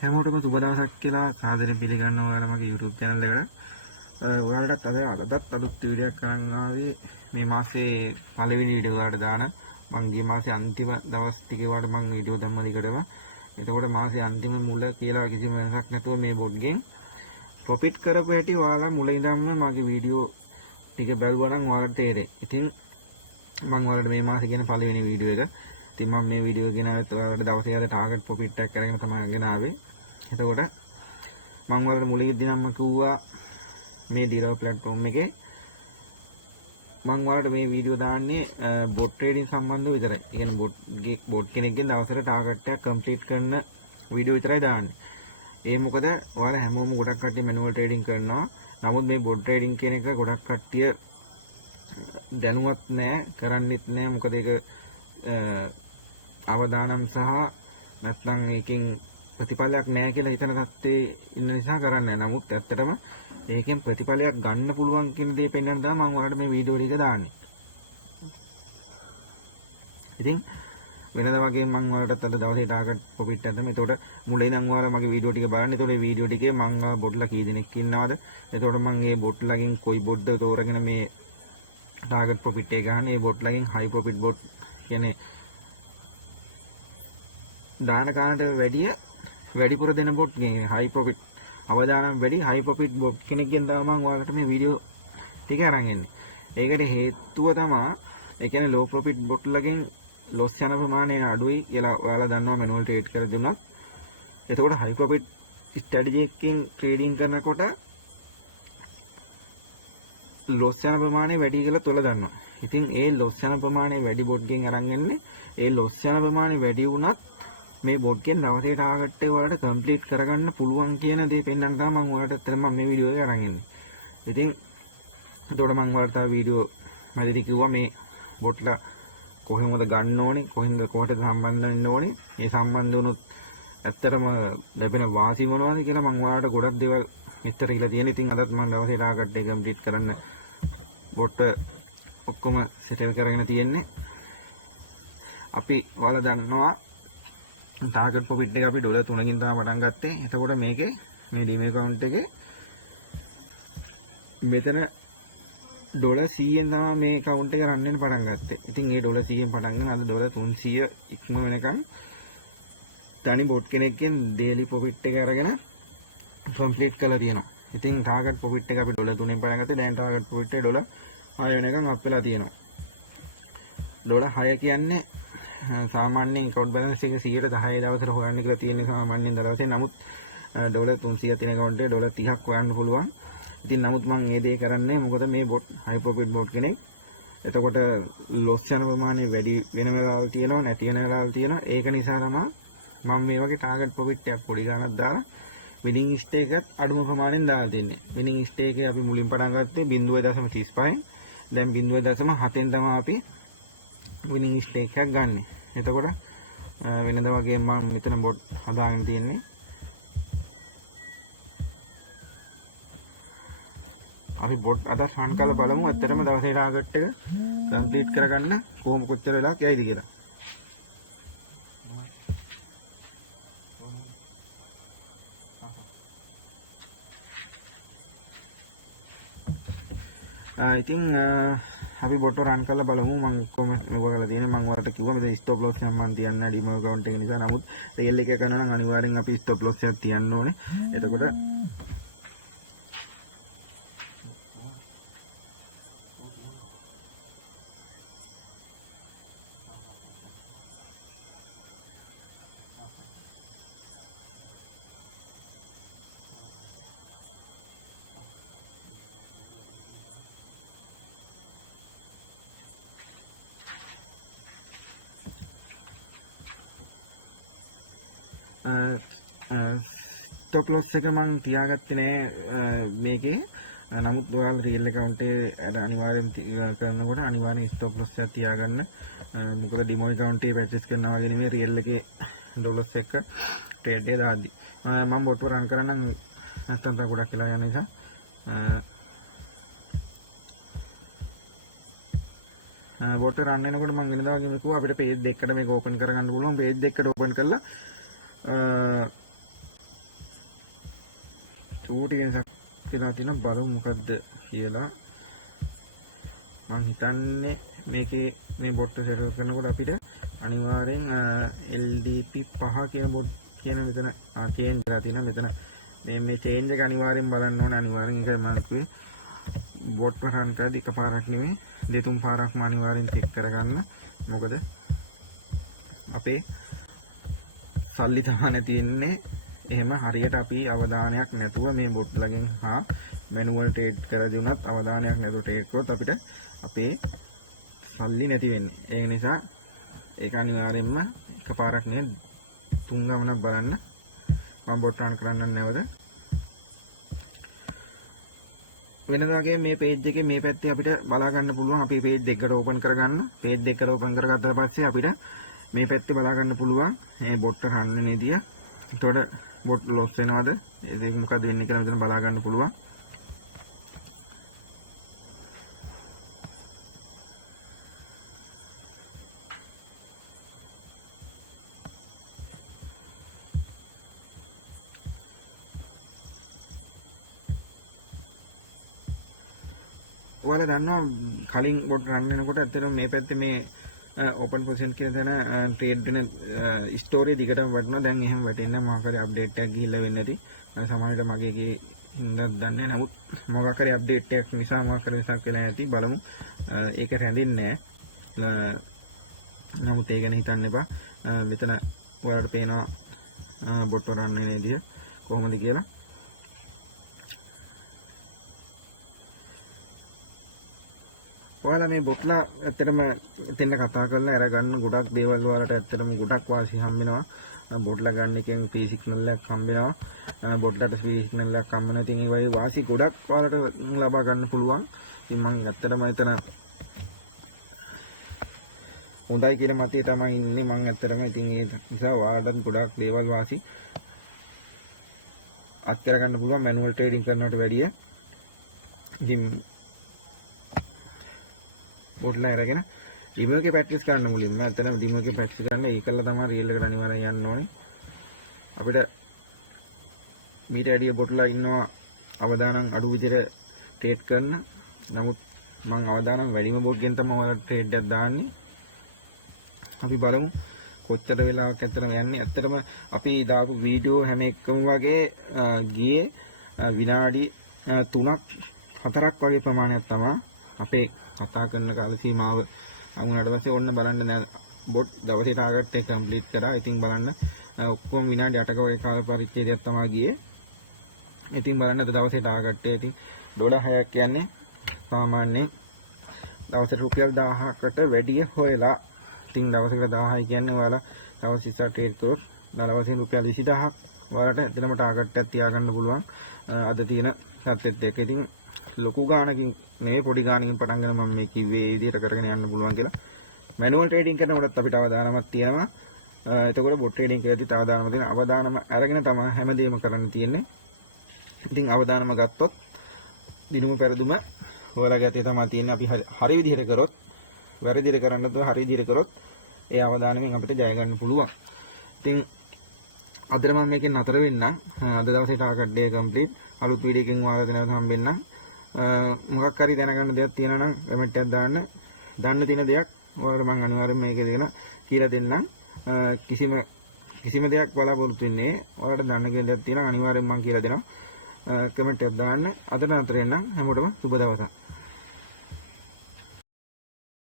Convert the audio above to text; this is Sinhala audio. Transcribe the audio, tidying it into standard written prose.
හැමෝටම සුබ දවසක් කියලා සාදරයෙන් පිළිගන්නවා ඔයාලා මගේ YouTube channel එකට. ඔයාලටත් අදත් අලුත් වීඩියෝ එකක් කරන් ආවේ මේ මාසේ පළවෙනි වීඩියෝ ඔයාලට දාන. මම ගිය මාසේ අන්තිම දවස් ටිකේ වලට මම වීඩියෝ දැම්ම දිගටම. එතකොට මාසේ අන්තිම මුල කියලා කිසිම වෙනසක් නැතුව මේ බොට් ගෙන් ප්‍රොෆිට් කරපු හැටි ඔයාලා මුල ඉඳන්ම මගේ වීඩියෝ ටික බැලුවා නම් ඔයාලට තේරෙයි. ඉතින් මම ඔයාලට මේ මාසේ කියන පළවෙනි වීඩියෝ එක. ඉතින් මම මේ වීඩියෝ ගෙනාවත් ඔයාලට දවසේ අද ටාගට් ප්‍රොෆිට් එකක් කරගෙන තමයි ගෙනාවේ. එතකොට මම ඔයාලට මුලින්දී නම් කිව්වා මේ ඩිරව ප්ලැට්ෆෝම් එකේ මම ඔයාලට මේ වීඩියෝ දාන්නේ බොට් ට්‍රේඩින් සම්බන්ධව විතරයි. ඒ කියන්නේ බොට් කෙනෙක්ගෙන් දවසට ටාගට් එකක් කම්ප්ලීට් කරන වීඩියෝ විතරයි දාන්නේ. ඒ මොකද ඔයාලා හැමෝම ගොඩක් කට්ටිය මැනුවල් ට්‍රේඩින් කරනවා. නමුත් මේ බොට් ට්‍රේඩින් කියන එක ගොඩක් කට්ටිය දැනුවත් නැහැ, කරන්නෙත් නැහැ. මොකද ඒක අවදානම් සහ නැත්නම් ඒකෙන් ප්‍රතිඵලයක් නැහැ කියලා හිතන තත්ත්වයේ ඉන්න නිසා කරන්නේ නැහැ. නමුත් ඇත්තටම ඒකෙන් ප්‍රතිඵලයක් ගන්න පුළුවන් කියන දේ පෙන්වන්න තමයි මම ඔයාලට මේ වීඩියෝ ටික දාන්නේ. ඉතින් වෙනදා වගේ මම ඔයාලටත් අද දවසේ ටාගට් ප්‍රොෆිට් එකක් දෙන්න. එතකොට මුලින් නම් ඔයාලා මගේ වීඩියෝ ටික බලන්න. එතකොට මේ වීඩියෝ ටිකේ මම බොට්ලා කී දෙනෙක් ඉන්නවද? එතකොට මම මේ බොට්ලාගෙන් කොයි බොට්ද තෝරගෙන මේ ටාගට් ප්‍රොෆිට් එක ගන්න. මේ බොට්ලාගෙන් හයි ප්‍රොෆිට් බොට් කියන්නේ දාන කාණ්ඩ වැඩිපුර දෙන බොට් ගෙන් හයි ප්‍රොෆිට් අවදානම් වැඩි හයි ප්‍රොෆිට් බොට් කෙනෙක්ගෙන් තමයි මම ඔයාලට මේ වීඩියෝ ටික අරන් එන්නේ. ඒකට හේතුව තමයි ඒ කියන්නේ ලෝ ප්‍රොෆිට් බොට්ලගෙන් ලොස් යන ප්‍රමාණය අඩුයි කියලා ඔයාලා දන්නවා මැනුවල් ට්‍රේඩ් කර දුන්නත්. එතකොට හයි ප්‍රොෆිට් ස්ට්‍රැටජි එකකින් ට්‍රේඩින් කරනකොට ලොස් යන ප්‍රමාණය වැඩි කියලා තොල දන්නවා. ඉතින් ඒ ලොස් යන ප්‍රමාණය වැඩි බොට් ගෙන් අරන් එන්නේ. ඒ ලොස් යන ප්‍රමාණය වැඩි වුණත් මේ බොට් ගෙන් දවසේ ටාගට් එක වලට කම්ප්ලීට් කරගන්න පුළුවන් කියන දේ පෙන්වන්න තමයි මම ඔයාලට අතන මේ වීඩියෝ එක අරන් ඉන්නේ. ඉතින් එතකොට මම ඔයාලට තව වීඩියෝ මැදදී කිව්වා මේ බොට්ලා කොහොමද ගන්න ඕනේ, කොහොටද සම්බන්ධ වෙන්න ඕනේ, මේ සම්බන්ධ වුණොත් ඇත්තටම ලැබෙන වාසි මොනවද කියලා මම ඔයාලට ගොඩක් දේවල් විස්තර කියලා තියෙනවා. ඉතින් අදත් මම දවසේ ටාගට් එක කම්ප්ලීට් කරන්න බොට් ඔක්කොම සෙටල් කරගෙන තියෙන්නේ. අපි ඔයාලා දන්නවා ටාගට් ප්‍රොෆිට් එක අපි ඩොලර් 3කින් තමයි පටන් ගත්තේ. එතකොට මේකේ මේ ඩීමේ account එකේ මෙතන ඩොලර් 100ෙන් තමයි මේ account එක රන් වෙන්න පටන් ගත්තේ. ඉතින් මේ ඩොලර් 100ෙන් පටන් ගන්න අද ඩොලර් 300 ඉක්ම වෙනකන් තනි බොට් කෙනෙක්ගෙන් ඩේලි ප්‍රොෆිට් එක අරගෙන කම්ප්ලීට් කරලා තියෙනවා. ඉතින් ටාගට් ප්‍රොෆිට් එක අපි ඩොලර් 3ෙන් පටන් ගත්තේ. දැන් ටාගට් ප්‍රොෆිට් එක ඩොලර් 6 වෙනකන් අප් වෙලා තියෙනවා. ඩොලර් 6 කියන්නේ සාමාන්‍යයෙන් account balance එක 110 දවසට හොයන්න කියලා තියෙන සාමාන්‍යයෙන් දවසේ. නමුත් ඩොලර් 300 තියෙන account එකේ ඩොලර් 30ක් හොයන්න පුළුවන්. ඉතින් නමුත් මම මේ දේ කරන්නේ මොකද මේ බොට් high profit බොට් කෙනෙක්. එතකොට loss යන ප්‍රමාණය වැඩි වෙන වෙලාවල් තියෙනවා, නැති වෙන වෙලාවල් තියෙනවා. ඒක නිසා තමයි මම මේ වගේ target profit එකක් පොඩි ගණනක් දාලා winning stake එකත් අඩුම ප්‍රමාණයෙන් දාලා තින්නේ. winning stake එක අපි මුලින් පටන් ගත්තේ 0.35න්. දැන් 0.7න් තමයි අපි winning stake එකක් ගන්න. එතකොට වෙනදා වගේ මම මෙතන බොට් හදාගෙන තියෙන්නේ. අපි බොට් අද රන් කරලා බලමු ඇත්තටම දවසේ ටාගට් එක කම්ප්ලීට් කරගන්න කොච්චර වෙලාවක් යයිද කියලා. ඉතින් අපි බොට් රන් කරලා බලමු. මම කොහොමද මේක කරලා තියෙන්නේ. මම ඔයාලට කිව්වා මෙතන ස්ටොප් ලොස් එක මම තියන්න ඩිමෝ account එක නිසා. නමුත් රියල් එක කරනවා නම් අනිවාර්යෙන් අපි ස්ටොප් ලොස් එකක් තියන්න ඕනේ. එතකොට ස්ටොප් ලොස් එක මම තියාගත්තේ නෑ මේකේ. නමුත් ඔයාලා රියල් account එකේ අනිවාර්යෙන් කරනකොට අනිවාර්යෙන් ස්ටොප් ලොස් එක තියාගන්න. මොකද ඩිමෝ account එකේ පර්චේස් කරනවා වගේ නෙමෙයි රියල් එකේ ඩොලර්ස් එක ට්‍රේඩ් එක දාද්දි. මම බොට් රන් කරනම් නැත්තම් තව ගොඩක් වෙලා යන නිසා බොට් රන් වෙනකොට මම වෙනදා වගේ මේක අපිට page දෙකකට මේක open කරගන්න පුළුවන්. page දෙකකට open කරලා චූටි වෙනසක් වෙලා තියෙනවා බලමු මොකද්ද කියලා. මම හිතන්නේ මේකේ මේ බොට් එක සෙටල් කරනකොට අපිට අනිවාර්යෙන් LDP 5 කියන බොට් කියන මෙතන චේන්ජ් කරලා තියෙනවා. මෙතන මේ චේන්ජ් එක අනිවාර්යෙන් බලන්න ඕනේ. අනිවාර්යෙන් ඒක මම කිව්වේ බොට් එක රන් කරද්දී එකපාරක් නෙමෙයි දෙතුන් පාරක්ම අනිවාර්යෙන් චෙක් කරගන්න. මොකද අපේ සල්ලි තමයි තියෙන්නේ. එහෙම හරියට අපි අවධානයක් නැතුව මේ බොට් ලගෙන් හා මැනුවල් ට්‍රේඩ් කරදී උනත් අවධානයක් නැතුව ට්‍රේඩ් කරොත් අපිට අපේ සල්ලි නැති වෙන්නේ. ඒ නිසා ඒක අනිවාර්යෙන්ම එකපාරක් නෙවෙයි තුන් ගමනක් බලන්න. මම බොට් රන් කරන්න නැවත. වෙනදා වගේ මේ පේජ් එකේ මේ පැත්තේ අපිට බලා ගන්න පුළුවන්. අපි පේජ් දෙකට ඕපන් කරගන්න. පේජ් දෙකට ඕපන් කරගත්තාට පස්සේ අපිට මේ පැත්තේ බලා ගන්න පුළුවන් මේ බොට් එක රන් වෙන විදිය. එතකොට බොට් ලොස් වෙනවද? ඒක මොකද වෙන්නේ කියලා මෙතන බලා ගන්න පුළුවන්. ඔයාලා දන්නවා කලින් බොට් රන් වෙනකොට ඇත්තටම මේ පැත්තේ මේ ඕපන් පොසිෂන් කියන තැන ට්‍රේඩ් වෙන ස්ටෝරි දිගටම වටනවා. දැන් එහෙම වැටෙන්නේ නැහැ. මොකක් හරි අප්ඩේට් එකක් ගිහිල්ලා වෙන්නේ නැති. සමහරවිට මගේ එකේ හින්දාත් දන්නේ නැහැ. නමුත් මොකක් හරි අප්ඩේට් එකක් නිසා මොකක් හරි වෙනසක් වෙලා නැති. බලමු. ඒක රැඳෙන්නේ නැහැ. නමුත් ඒ ගැන හිතන්න එපා. මෙතන ඔයාලට පේනවා බොට් රන් වෙන විදිය කොහොමද කියලා. ඔයාලා මේ බොට්ලා ඇත්තටම එතෙන් කතා කරලා අරගන්න ගොඩක් දේවල් ඔයාලට ඇත්තටම ගොඩක් වාසි හම්බෙනවා. බොට්ලා ගන්න එකෙන් ෆ්‍රී සිග්නල් එකක් හම්බෙනවා. බොට්ලාට ෆ්‍රී සිග්නල් එකක් හම්බෙනවා. ඉතින් ඒ වගේ වාසි ගොඩක් ඔයාලට ලබා ගන්න පුළුවන්. ඉතින් මම ඇත්තටම එතන හොඳයි කියන මතය තමයි ඉන්නේ මම ඇත්තටම. ඉතින් ඒ නිසා ඔයාලට ගොඩක් දේවල් වාසි අත් කරගන්න පුළුවන් මැනුවල් ට්‍රේඩින් කරනවට වැඩිය. ඉතින් බොට්ලා අරගෙන ඩිමෝ එකේ ප්‍රැක්ටිස් කරන්න මුලින්ම. ඇත්තටම ඩිමෝ එකේ ප්‍රැක්ටිස් කරන්න ඒකල්ල තමයි රියල් එකට අනිවාර්යෙන් යන්න ඕනේ. අපිට මීට වැඩිය බොට්ලා ඉන්නවා අවදානම් අඩු විදිහට ට්‍රේඩ් කරන. නමුත් මම අවදානම් වැඩිම බොට් ගෙන් තමයි ඔයාලට ට්‍රේඩ් එකක් දාන්නේ. අපි බලමු කොච්චර වෙලාවක් ඇත්තටම යන්නේ. ඇත්තටම අපි දාපු වීඩියෝ හැම එකම වගේ ගියේ විනාඩි 3ක් 4ක් වගේ ප්‍රමාණයක් තමයි අපේ කතා කරන කාල සීමාව අමුණාට පස්සේ ඔන්න බලන්න බොට් දවසේ ටාගට් එක කම්ප්ලීට් කරා. ඉතින් බලන්න ඔක්කොම විනාඩි 8ක වගේ කාල පරිච්ඡේදයක් තමයි ගියේ. ඉතින් බලන්න අද දවසේ ටාගට් එක ඉතින් ඩොලර් 6ක් කියන්නේ සාමාන්‍යයෙන් දවසට රුපියල් 1000කට වැඩිය හොයලා. ඉතින් දවසකට 1000යි කියන්නේ ඔයාලා දවස් 20ක් ට්‍රේඩ් කරොත් දවසින් රුපියල් 20000ක් ඔයාලට එතනම ටාගට් එකක් තියාගන්න පුළුවන්. අද තියෙන සත්‍යෙත් එක. ඉතින් ලොකු ගාණකින් නෙවෙයි පොඩි ගාණකින් පටන් ගන්න මම මේ කිව්වේ මේ විදිහට කරගෙන යන්න පුළුවන් කියලා. මැනුවල් ට්‍රේඩින් කරනකොටත් අපිට අවදානමක් තියෙනවා. එතකොට බොට් ට්‍රේඩින් කරද්දිත් අවදානම තියෙනවා. අවදානම අරගෙන තමයි හැමදේම කරන්න තියෙන්නේ. ඉතින් අවදානම ගත්තොත් දිනුම පෙරදුම ඔයාලගේ අතේ තමයි තියෙන්නේ. අපි හරි විදිහට කරොත් වැරදි විදිහට කරන්න නැතුව හරි විදිහට කරොත් ඒ අවදානමෙන් අපිට ජය ගන්න පුළුවන්. ඉතින් අදට මම මේකෙන් නතර වෙන්නම්. අද දවසේ ටාගට් එක කම්ප්ලීට්. අලුත් වීඩියෝ එකකින් ඔයාලට නැවත හම්බෙන්නම්. මොකක් හරි දැනගන්න දෙයක් තියෙනවා නම් කමෙන්ට් එකක් දාන්න. දන්න තියෙන දෙයක් ඔයාලට මම අනිවාර්යෙන් මේකේ දෙන කියලා දෙන්නම්. කිසිම දෙයක් බලාපොරොත්තු වෙන්නේ ඔයාලට දන්න කියලා දෙයක් තියෙනවා අනිවාර්යෙන් මම කියලා දෙනවා. කමෙන්ට් එකක් දාන්න. අද නතර වෙන්නම්. හැමෝටම සුබ දවසක්.